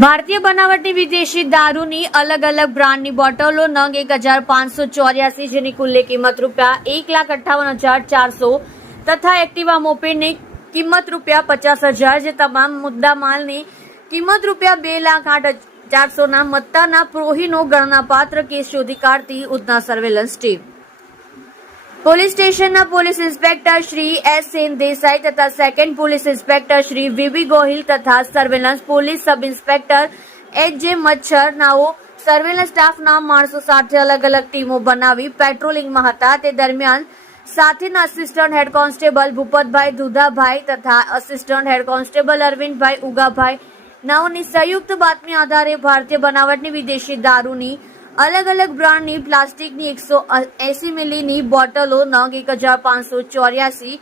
ભારતીય બનાવટની વિદેશી દારૂની અલગ અલગ બ્રાન્ડની બોટલો નંગ 1584, જેની કુલ્લે કિંમત ₹1,58,400 તથા એક્ટિવા મોપેડની કિંમત ₹50,000, જે તમામ મુદ્દામાલની કિંમત ₹2,08,400 મત્તાના પ્રોહીનો ગણનાપાત્ર કેસ શોધી કાઢતી ઉધના સર્વેલન્સ ટીમ. પોલીસ સ્ટેશનના police inspector Shri S Sen Desai તથા second police inspector Shri VB Gohil તથા surveillance police sub inspector H J Machchhar નાઓ surveillance સ્ટાફના માણસો સાથે અલગ અલગ ટીમો બનાવી પેટ્રોલિંગમાં હતા. તે દરમિયાન સાથેના assistant head constable Bhupatbhai Dudhabhai તથા આસિસ્ટન્ટ હેડ કોન્સ્ટેબલ અરવિંદભાઈ ઉગાભાઈ નાઓની સંયુક્ત બાતમી આધારે ભારતીય બનાવટની વિદેશી દારૂની અલગ અલગ બ્રાન્ડની પ્લાસ્ટિકની 180 મિલીની બોટલો નંગ 1584,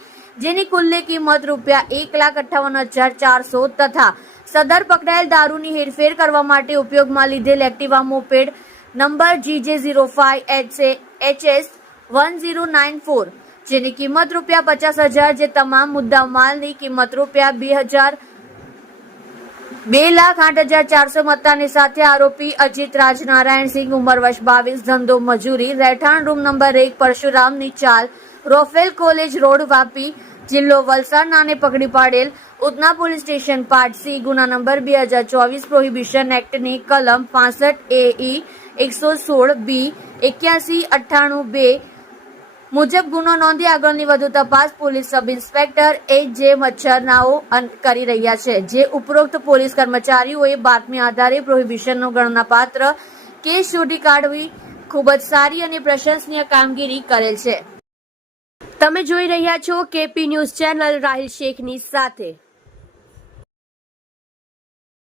જેની કુલ્લે કિંમત ₹1,58,400 તથા સદર પકડાયેલ દારૂની હેરફેર કરવા માટે ઉપયોગમાં લીધેલ એક્ટિવા મોપેડ નંબર GJ05HS1094, જેની કિંમત ₹50,000, જે તમામ મુદ્દામાલની કિંમત ₹2,08,400 મત્તાની સાથે આરોપી અજીત રાજ નારાયણસિંહ, ઉંમર વર્ષ 22, ધંધો મજૂરી, રહેઠાણ રૂમ નંબર 1, પરશુરામની ચાલ, રોફેલ કોલેજ રોડ, વાપી, જિલ્લો વલસાડ નાને પકડી પાડેલ. Udhna police station part C ગુના નંબર 2024 પ્રોહિબિશન એક્ટની કલમ 65 AE 116 B 8198 મુજબ ગુનો નોંધી આગળની વધુ તપાસ police sub inspector H J Machchhar નાઓ કરી રહ્યા છે, જે ઉપરોક્ત પોલીસ કર્મચારીઓએ બાતમી આધારે પ્રોહિબિશનનો ગણનાપાત્ર કેસ શોધી કાઢવી ખૂબ જ સારી અને પ્રશંસનીય કામગીરી કરેલ છે. તમે જોઈ રહ્યા છો કેપી ન્યૂઝ ચેનલ રાહિલ શેખની સાથે.